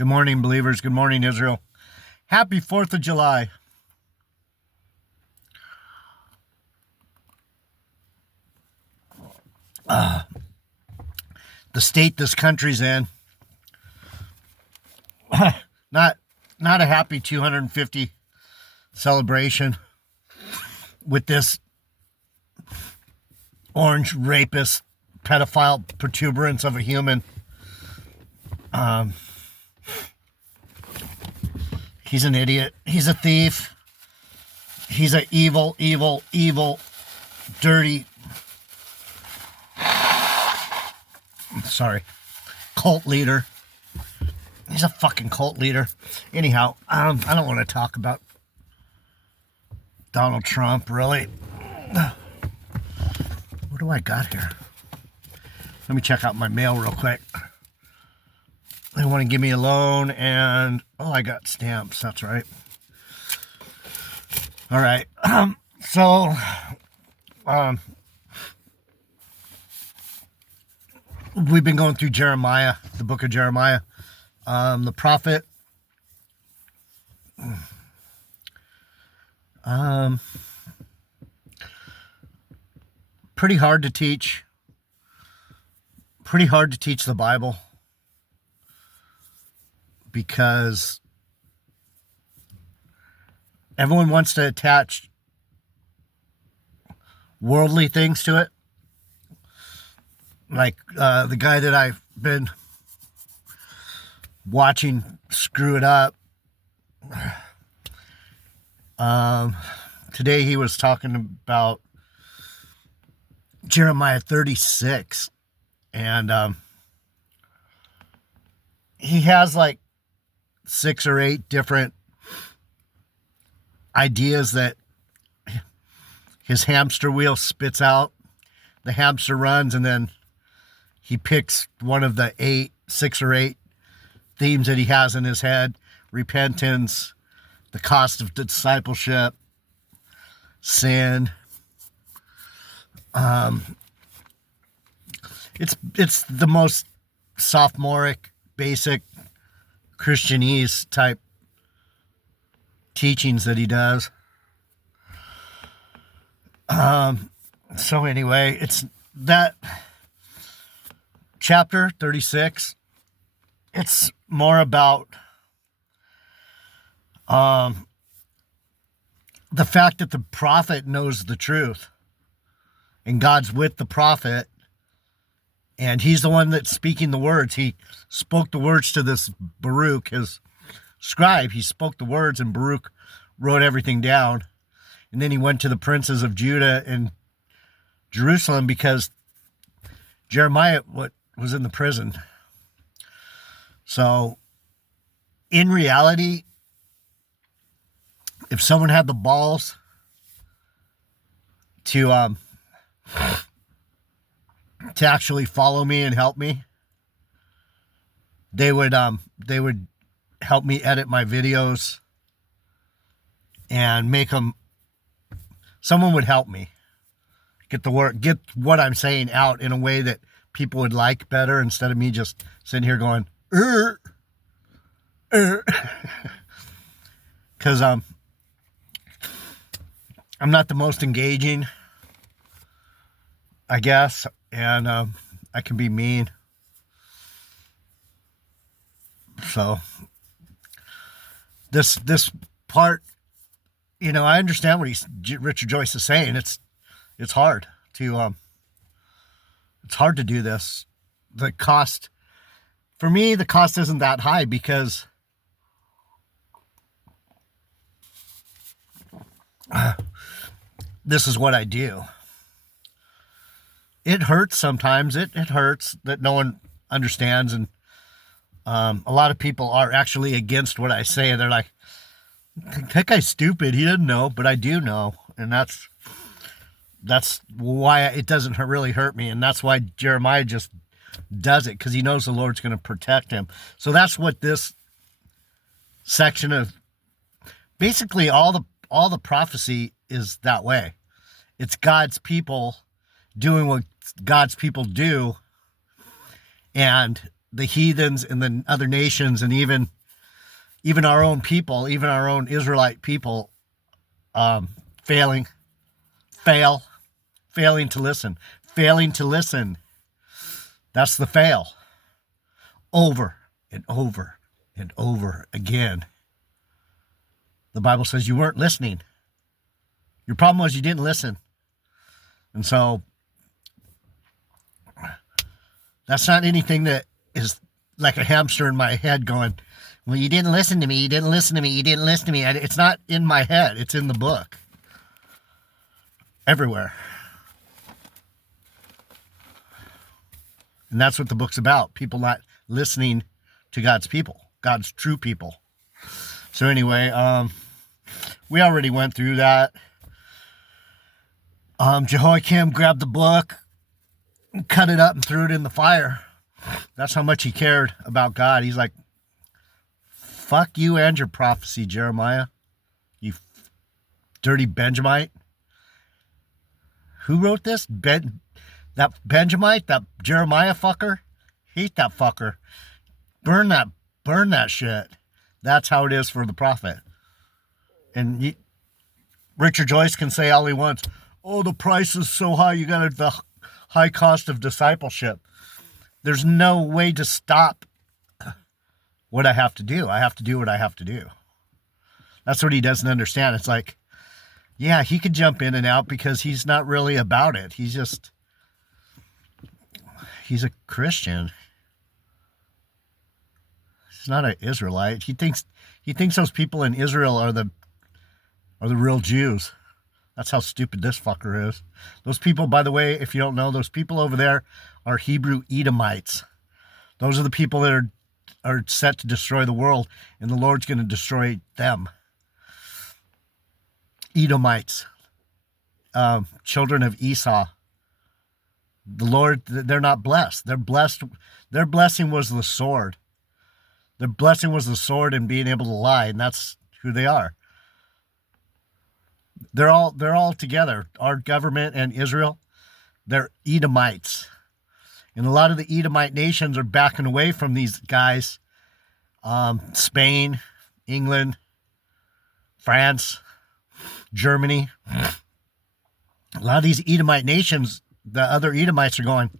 Good morning, believers. Good morning, Israel. Happy 4th of July. The state this country's in. Not a happy 250 celebration with this orange rapist, pedophile protuberance of a human. He's an idiot. He's a thief. He's an evil, dirty, cult leader. He's a fucking cult leader. Anyhow, I don't want to talk about Donald Trump, really. What do I got here? Let me check out my mail real quick. They want to give me a loan, and I got stamps. That's right. All right. We've been going through Jeremiah, the book of Jeremiah, the prophet. Pretty hard to teach. Pretty hard to teach the Bible. Because everyone wants to attach worldly things to it. Like the guy that I've been watching screw it up. Today he was talking about Jeremiah 36. And he has like 6 or 8 different ideas that his hamster wheel spits out. The hamster runs, and then he picks one of the 6 or 8 themes that he has in his head: repentance, the cost of discipleship, sin. It's the most sophomoric, basic Christianese type teachings that he does. So anyway, it's that chapter 36. It's more about the fact that the prophet knows the truth, and God's with the prophet, and he's the one that's speaking the words. He spoke the words to this Baruch, his scribe. He spoke the words, and Baruch wrote everything down. And then he went to the princes of Judah and Jerusalem, because Jeremiah was in the prison. So, in reality, if someone had the balls to actually follow me and help me, they would help me edit my videos and make them. Someone would help me get what I'm saying out in a way that people would like better, instead of me just sitting here going because I'm not the most engaging, I guess, and I can be mean. So this part, I understand what Richard Joyce is saying. It's hard to do this. The cost, for me, the cost isn't that high, because this is what I do. It hurts sometimes. It hurts that no one understands, and a lot of people are actually against what I say. They're like, that guy's stupid. He doesn't know, but I do know, and that's why it doesn't really hurt me, and that's why Jeremiah just does it, because he knows the Lord's going to protect him. So that's what this section of, basically all the prophecy is that way. It's God's people doing what God's people do, and the heathens and the other nations, and even our own people, even our own Israelite people, failing to listen, failing to listen. That's the fail. Over and over and over again. The Bible says you weren't listening. Your problem was you didn't listen. And so that's not anything that is like a hamster in my head going, well, you didn't listen to me, you didn't listen to me, you didn't listen to me. It's not in my head. It's in the book. Everywhere. And that's what the book's about. People not listening to God's people, God's true people. So anyway, we already went through that. Jehoiakim grabbed the book, cut it up, and threw it in the fire. That's how much he cared about God. He's like, fuck you and your prophecy, Jeremiah. You dirty Benjamite. Who wrote this? That Benjamite, that Jeremiah fucker? Hate that fucker. Burn that shit. That's how it is for the prophet. And Richard Joyce can say all he wants. Oh, the price is so high. You got the high cost of discipleship. There's no way to stop what I have to do. I have to do what I have to do. That's what he doesn't understand. It's like, yeah, he could jump in and out because he's not really about it. He's a Christian. He's not an Israelite. He thinks those people in Israel are the real Jews. That's how stupid this fucker is. Those people, by the way, if you don't know, those people over there are Hebrew Edomites. Those are the people that are set to destroy the world, and the Lord's going to destroy them. Edomites, children of Esau. The Lord, they're not blessed. They're blessed. Their blessing was the sword. Their blessing was the sword and being able to lie, and that's who they are. They're all together. Our government and Israel, they're Edomites. And a lot of the Edomite nations are backing away from these guys. Spain, England, France, Germany. A lot of these Edomite nations, the other Edomites are going,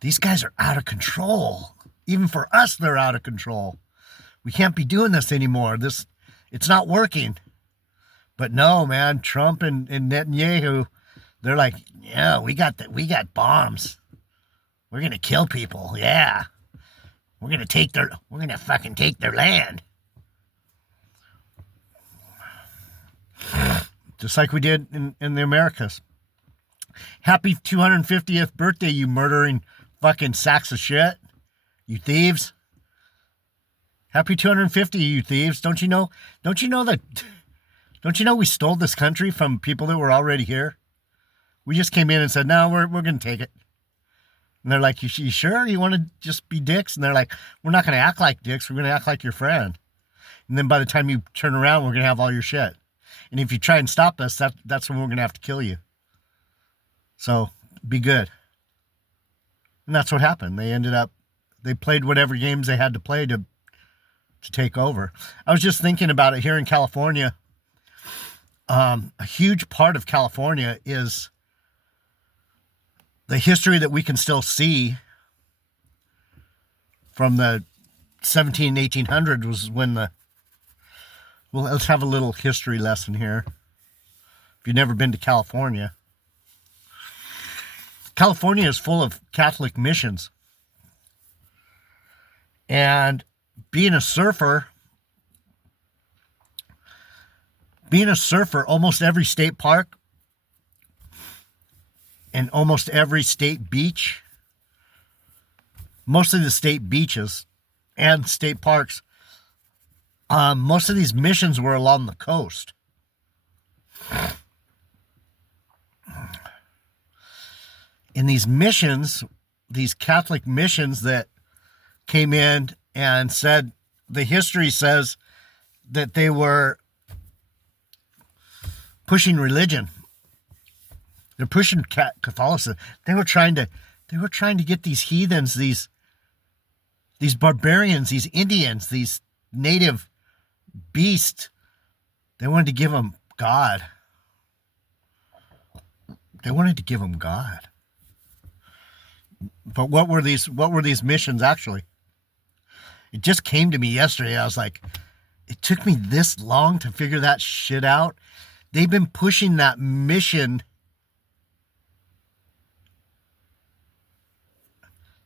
these guys are out of control. Even for us, they're out of control. We can't be doing this anymore. It's not working. But no, man, Trump and Netanyahu, they're like, yeah, we got bombs. We're going to kill people. Yeah. We're going to fucking take their land. Just like we did in the Americas. Happy 250th birthday, you murdering fucking sacks of shit. You thieves. Happy 250, you thieves. Don't you know we stole this country from people that were already here? We just came in and said, no, we're going to take it. And they're like, you sure you want to just be dicks? And they're like, we're not going to act like dicks. We're going to act like your friend. And then by the time you turn around, we're going to have all your shit. And if you try and stop us, that's when we're going to have to kill you. So be good. And that's what happened. They played whatever games they had to play to take over. I was just thinking about it here in California. A huge part of California is the history that we can still see from the 1800s was when well, let's have a little history lesson here. If you've never been to California. California is full of Catholic missions. And being a surfer, almost every state park and almost every state beach, most of the state beaches and state parks, most of these missions were along the coast. In these missions, these Catholic missions that came in and said, the history says that they were pushing religion. They're pushing Catholicism. They were trying to get these heathens, these these barbarians, these Indians, these native beasts, they wanted to give them God. They wanted to give them God. But what were these missions actually? It just came to me yesterday. I was like, it took me this long to figure that shit out. They've been pushing that mission.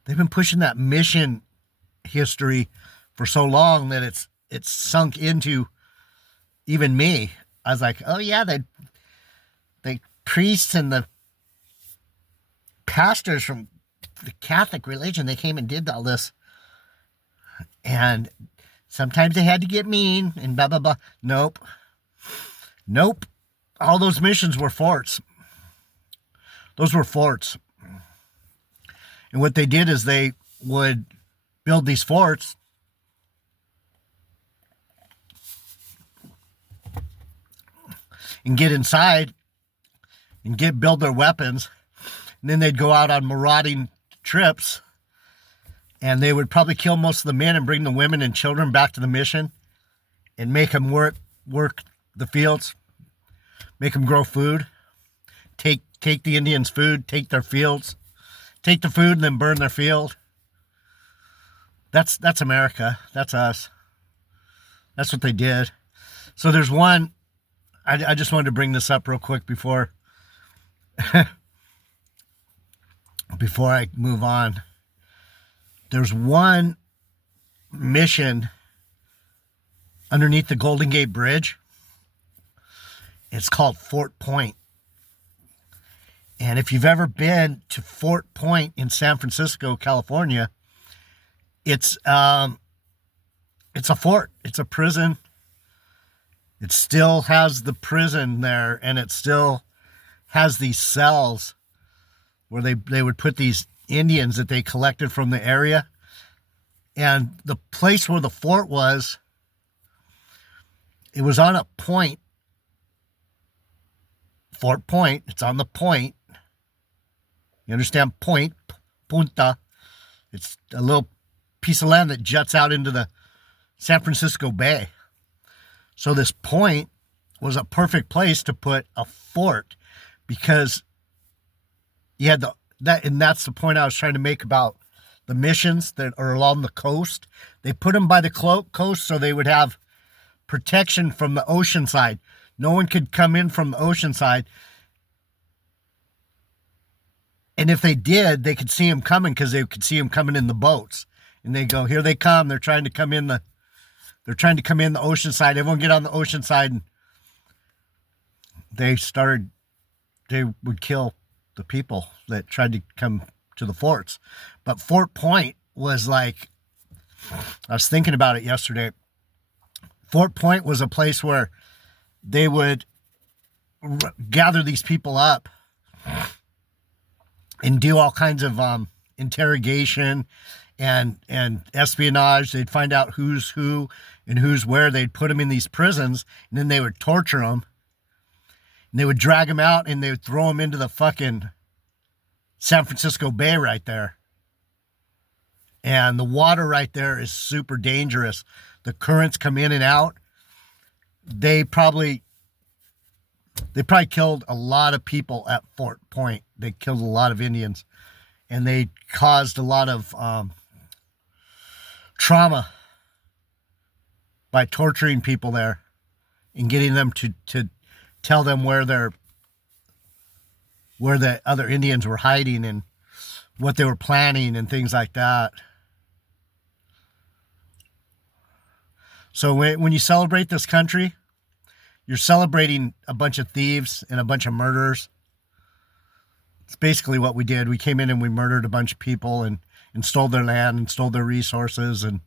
They've been pushing that mission history for so long that it's sunk into even me. I was like, oh yeah, the priests and the pastors from the Catholic religion, they came and did all this. And sometimes they had to get mean and blah, blah, blah. Nope. All those missions were forts. Those were forts. And what they did is they would build these forts and get inside and build their weapons. And then they'd go out on marauding trips, and they would probably kill most of the men and bring the women and children back to the mission and make them work the fields, make them grow food, take the Indians' food, take their fields, take the food and then burn their field. That's America. That's us. That's what they did. So there's one, I just wanted to bring this up real quick before before I move on. There's one mission underneath the Golden Gate Bridge. It's called Fort Point. And if you've ever been to Fort Point in San Francisco, California, it's a fort. It's a prison. It still has the prison there, and it still has these cells where they would put these Indians that they collected from the area. And the place where the fort was, it was on a point. Fort Point, it's on the point. You understand? Point, punta. It's a little piece of land that juts out into the San Francisco Bay. So this point was a perfect place to put a fort, because you had and that's the point I was trying to make about the missions that are along the coast. They put them by the coast so they would have protection from the ocean side. No one could come in from the ocean side. And if they did, they could see them coming, because they could see them coming in the boats. And they go, here they come. They're trying to come in the ocean side. Everyone get on the ocean side. And they would kill the people that tried to come to the forts. But Fort Point was like, I was thinking about it yesterday. Fort Point was a place where they would gather these people up and do all kinds of interrogation and espionage. They'd find out who's who and who's where. They'd put them in these prisons, and then they would torture them. And they would drag them out, and they would throw them into the fucking San Francisco Bay right there. And the water right there is super dangerous. The currents come in and out. They probably killed a lot of people at Fort Point. They killed a lot of Indians, and they caused a lot of trauma by torturing people there and getting them to tell them where the other Indians were hiding and what they were planning and things like that. So when you celebrate this country, you're celebrating a bunch of thieves and a bunch of murderers. It's basically what we did. We came in and we murdered a bunch of people and stole their land and stole their resources. And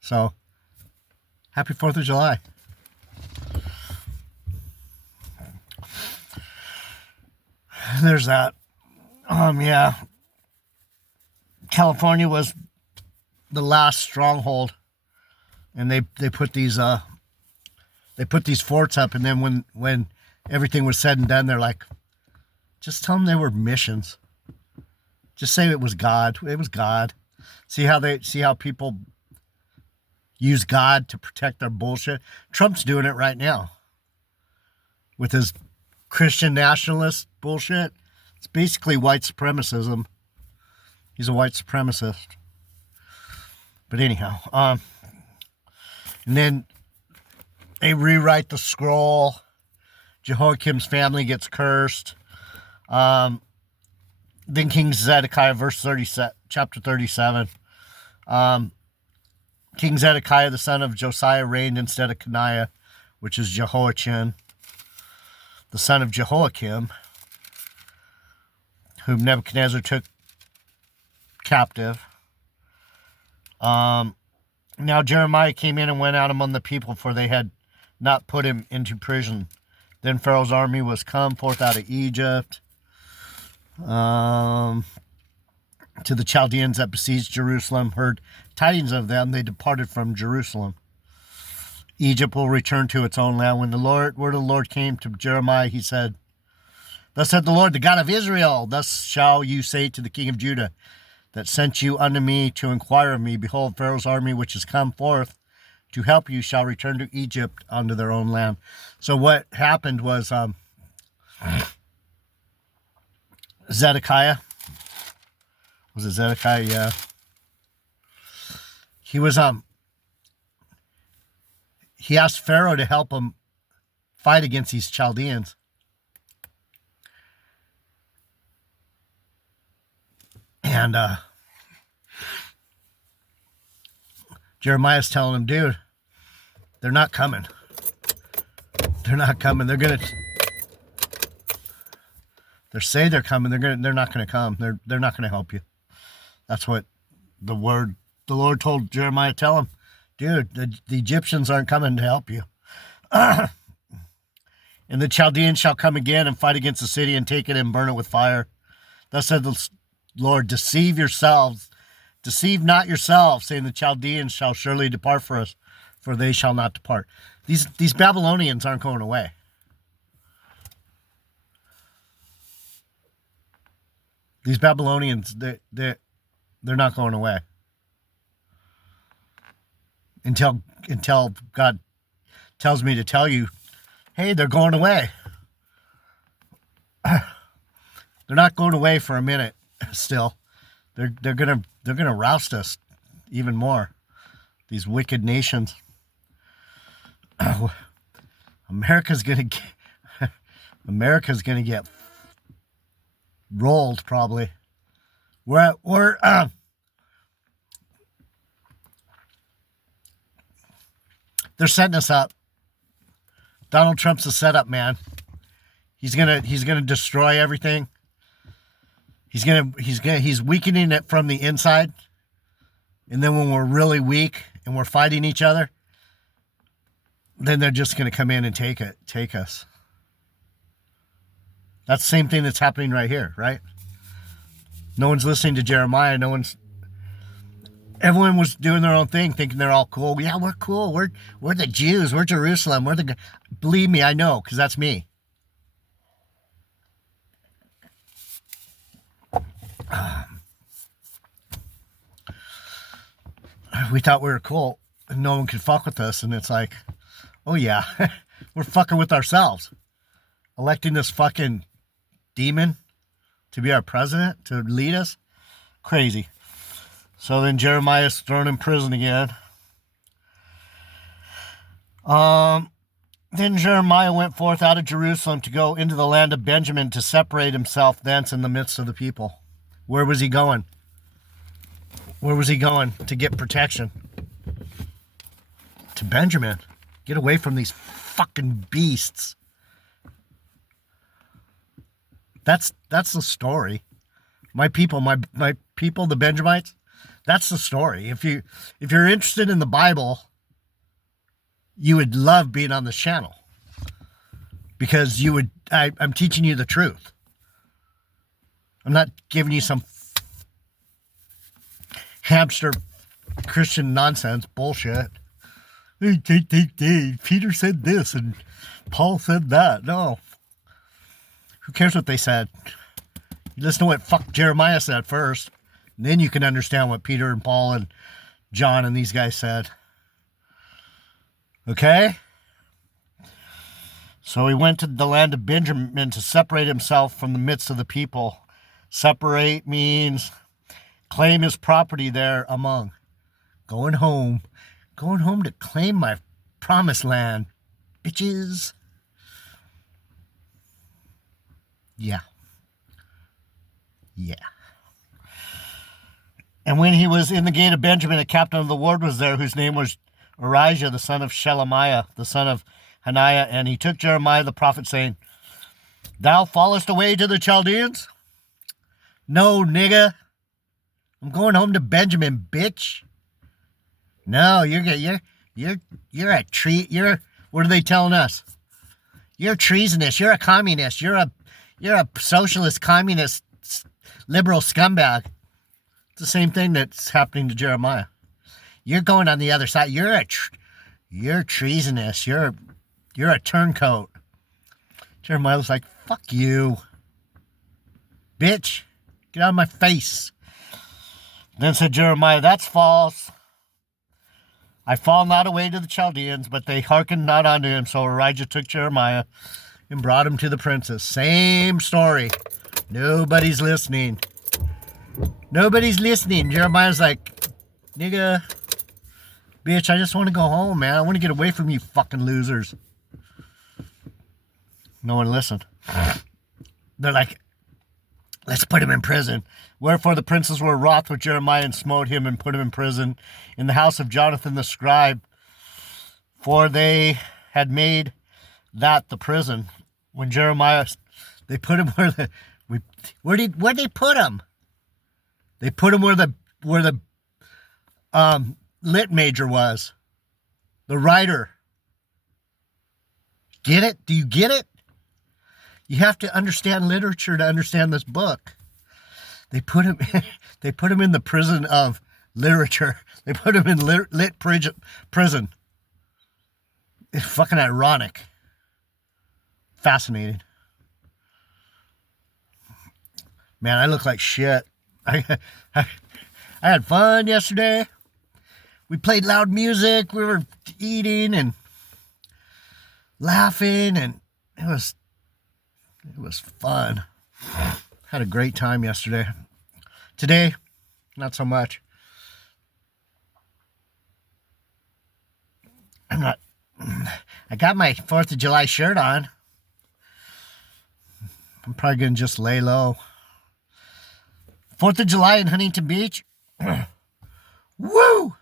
so, happy 4th of July. There's that. Yeah. California was the last stronghold, and they put these forts up, and then when everything was said and done, they're like, just tell them they were missions. Just say it was God. It was God. See how people use God to protect their bullshit? Trump's doing it right now with his Christian nationalist bullshit. It's basically white supremacism. He's a white supremacist. But anyhow, and then they rewrite the scroll. Jehoiakim's family gets cursed. Then King Zedekiah, chapter 37. King Zedekiah, the son of Josiah, reigned instead of Coniah, which is Jehoiachin, the son of Jehoiakim, whom Nebuchadnezzar took captive. Now Jeremiah came in and went out among the people, for they had not put him into prison. Then Pharaoh's army was come forth out of Egypt, to the Chaldeans that besieged Jerusalem, heard tidings of them, they departed from Jerusalem. Egypt will return to its own land. When the word of the Lord came to Jeremiah, he said, Thus said the Lord, the God of Israel, thus shall you say to the king of Judah, that sent you unto me to inquire of me, behold, Pharaoh's army which is come forth to help you shall return to Egypt unto their own land. So what happened was Zedekiah. Was it Zedekiah? Yeah. He was he asked Pharaoh to help him fight against these Chaldeans. And Jeremiah's telling him, dude, they're not coming. They're not coming. They say they're coming. They're not going to come. They're not going to help you. That's what the Lord told Jeremiah. Tell him, dude, the Egyptians aren't coming to help you. And the Chaldeans shall come again and fight against the city and take it and burn it with fire. Thus said the Lord, deceive not yourselves, saying the Chaldeans shall surely depart for us, for they shall not depart. These Babylonians aren't going away. These Babylonians, they're not going away until God tells me to tell you, hey, they're going away. They're not going away for a minute. Still, they're gonna roust us even more. These wicked nations. America's gonna get rolled probably. They're setting us up. Donald Trump's a setup man. He's gonna destroy everything. He's weakening it from the inside. And then when we're really weak and we're fighting each other, then they're just going to come in and take us. That's the same thing that's happening right here, right? No one's listening to Jeremiah. Everyone was doing their own thing, thinking they're all cool. Yeah, we're cool. We're the Jews. We're Jerusalem. Believe me, I know, because that's me. We thought we were cool and no one could fuck with us, and it's like, oh yeah, we're fucking with ourselves. Electing this fucking demon to be our president, to lead us. Crazy. So then Jeremiah's thrown in prison again. Then Jeremiah went forth out of Jerusalem to go into the land of Benjamin to separate himself thence in the midst of the people. Where was he going? Where was he going to get protection? To Benjamin. Get away from these fucking beasts. That's the story. My people, the Benjamites, that's the story. If you're interested in the Bible, you would love being on this channel. Because I'm teaching you the truth. I'm not giving you some hamster Christian nonsense bullshit. Peter said this and Paul said that. No. Who cares what they said? You listen to what fuck Jeremiah said first. And then you can understand what Peter and Paul and John and these guys said. Okay? So he went to the land of Benjamin to separate himself from the midst of the people. Separate means claim his property there among. Going home to claim my promised land, bitches. Yeah. And when he was in the gate of Benjamin, a captain of the ward was there, whose name was Arijah, the son of Shelemiah, the son of Hananiah. And he took Jeremiah the prophet, saying, Thou fallest away to the Chaldeans? No, nigga. I'm going home to Benjamin, bitch. No, you're a what are they telling us? You're treasonous. You're a communist. You're a socialist, communist, liberal scumbag. It's the same thing that's happening to Jeremiah. You're going on the other side. You're treasonous. You're a turncoat. Jeremiah was like, fuck you, bitch. Get out of my face. Then said Jeremiah, that's false. I fall not away to the Chaldeans, but they hearkened not unto him. So Arijah took Jeremiah and brought him to the princess. Same story. Nobody's listening. Jeremiah's like, nigga, bitch, I just want to go home, man. I want to get away from you fucking losers. No one listened. They're like, let's put him in prison. Wherefore the princes were wroth with Jeremiah and smote him and put him in prison in the house of Jonathan the scribe. For they had made that the prison. When Jeremiah, they put him where'd they put him? They put him where the lit major was. The writer. Get it? Do you get it? You have to understand literature to understand this book. They put him in the prison of literature. They put him in lit prison. It's fucking ironic. Fascinating. Man, I look like shit. I had fun yesterday. We played loud music. We were eating and laughing, and it was fun. Had a great time yesterday. Today, not so much. I got my 4th of July shirt on. I'm probably going to just lay low. 4th of July in Huntington Beach. Woo!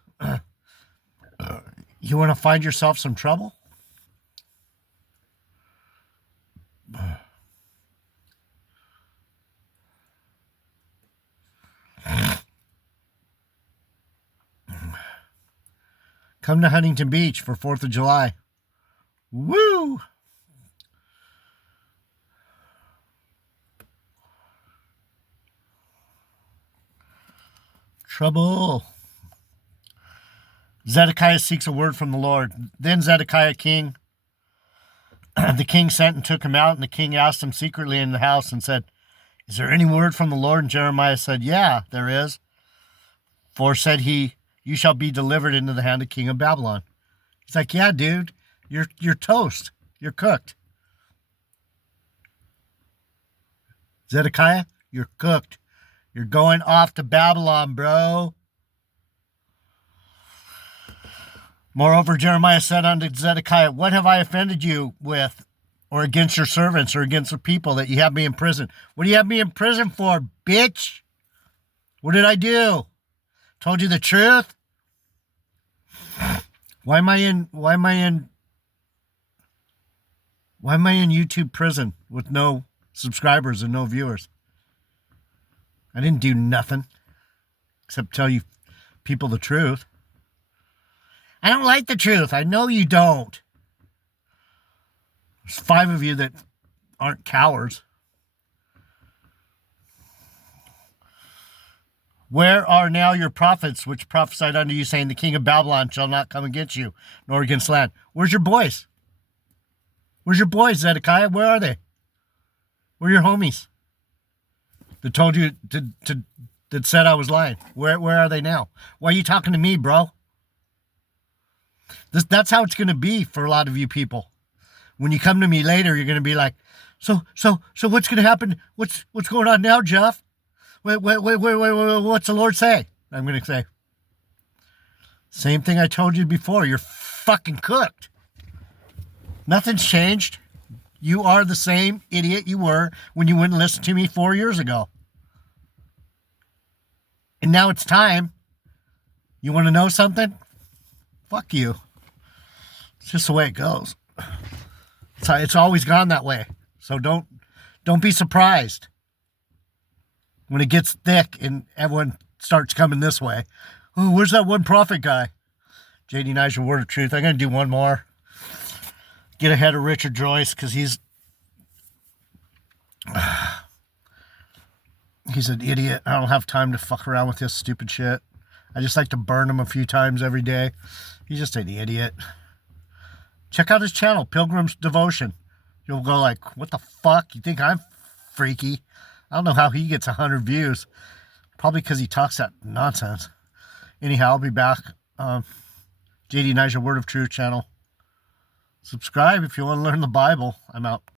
You want to find yourself some trouble? Come to Huntington Beach for 4th of July. Woo! Trouble. Zedekiah seeks a word from the Lord. Then Zedekiah king, the king sent and took him out, and the king asked him secretly in the house and said, Is there any word from the Lord? And Jeremiah said, Yeah, there is. For said he, You shall be delivered into the hand of king of Babylon. He's like, yeah, dude, you're toast. You're cooked. Zedekiah, you're cooked. You're going off to Babylon, bro. Moreover, Jeremiah said unto Zedekiah, What have I offended you with, or against your servants, or against the people, that you have me in prison? What do you have me in prison for, bitch? What did I do? Told you the truth? Why am I in YouTube prison with no subscribers and no viewers? I didn't do nothing except tell you people the truth. I don't like the truth. I know you don't. There's 5 of you that aren't cowards. Where are now your prophets which prophesied unto you, saying, The king of Babylon shall not come against you, nor against land? Where's your boys? Where's your boys, Zedekiah? Where are they? Where are your homies? that told you that said I was lying? Where are they now? Why are you talking to me, bro? That's how it's going to be for a lot of you people. When you come to me later, you're going to be like, so what's going to happen? What's going on now, Jeff? Wait, what's the Lord say? I'm going to say, same thing I told you before. You're fucking cooked. Nothing's changed. You are the same idiot you were when you wouldn't listen to me 4 years ago. And now it's time. You want to know something? Fuck you. It's just the way it goes. It's always gone that way. So don't be surprised when it gets thick and everyone starts coming this way. Oh, where's that one prophet guy? JD Niger, Word of Truth. I'm going to do one more. Get ahead of Richard Joyce because he's an idiot. I don't have time to fuck around with this stupid shit. I just like to burn him a few times every day. He's just an idiot. Check out his channel, Pilgrim's Devotion. You'll go like, what the fuck? You think I'm freaky? I don't know how he gets 100 views. Probably because he talks that nonsense. Anyhow, I'll be back. JD Niger, Word of Truth channel. Subscribe if you want to learn the Bible. I'm out.